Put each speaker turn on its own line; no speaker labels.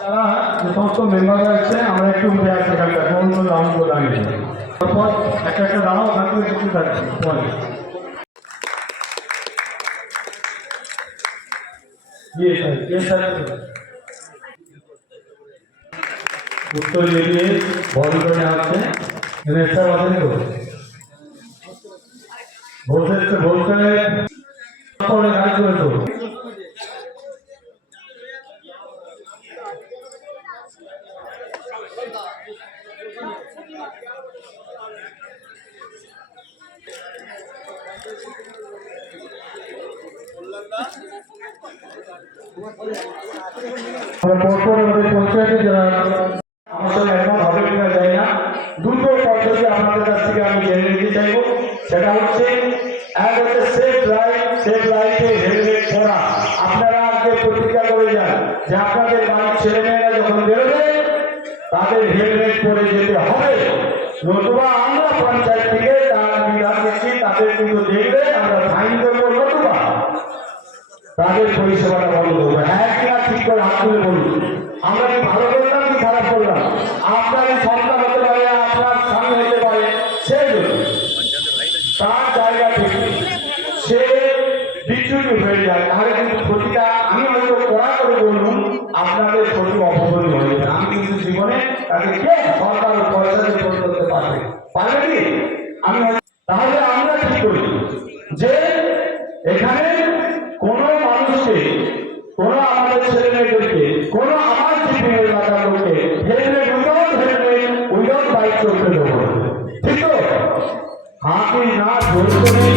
যারা যে সমস্ত মেম্বাররা আছে আমরা একটু উঠে আসছি এখানটা সমস্ত রাউন্ড করে দাঁড়িয়ে তারপর একটা একটা দাঁড়াও থাকলে কিছু থাকছে পরে ইয়ে স্যার ইয়ে স্যার উত্তর দিয়ে বল করে নেওয়া হচ্ছে রেস্টার বাজেনি তো বলতে বলতে পরে গাড়ি করে তো পরপর আমাদের পঞ্চায়েতে যারা আমার সঙ্গে একমত হবে কিনা জানি না দুটো পদ্ধতি আপনাদের কাছ থেকে আমি জেনে নিতে চাইব, সেটা হচ্ছে আপনারা নতুবা আমরা পঞ্চায়েত নতুবা। হ্যাঁ ঠিক করে হাত তুলে আমরা কি ভালো করলাম কি খারাপ করলাম? আপনারই সন্তান হতে পারে আপনার স্বামী হতে পারে সে যদি তার জায়গা থেকে সে বিচ্যুতি হয়ে যায়, তাহলে কিন্তু ক্ষতিটা আমি হয়তো কড়া করে বলুন আপনাদের ক্ষতি অপকরণ হয়ে যাবে। আমি কিন্তু জীবনে তাকে কে সরকার পয়সা দিয়ে পরিশোধ করতে পারবে পারবে কি? আমি তাহলে আমরা ঠিক করি? যে এখানে কোন মানুষকে, কোন আমাদের ছেলে মেয়েদেরকে, কোন আমার জীবনে এলাকার লোককে helmet without helmet without bike দেবো। ঠিক তো? হাতি না ধরতে নেই।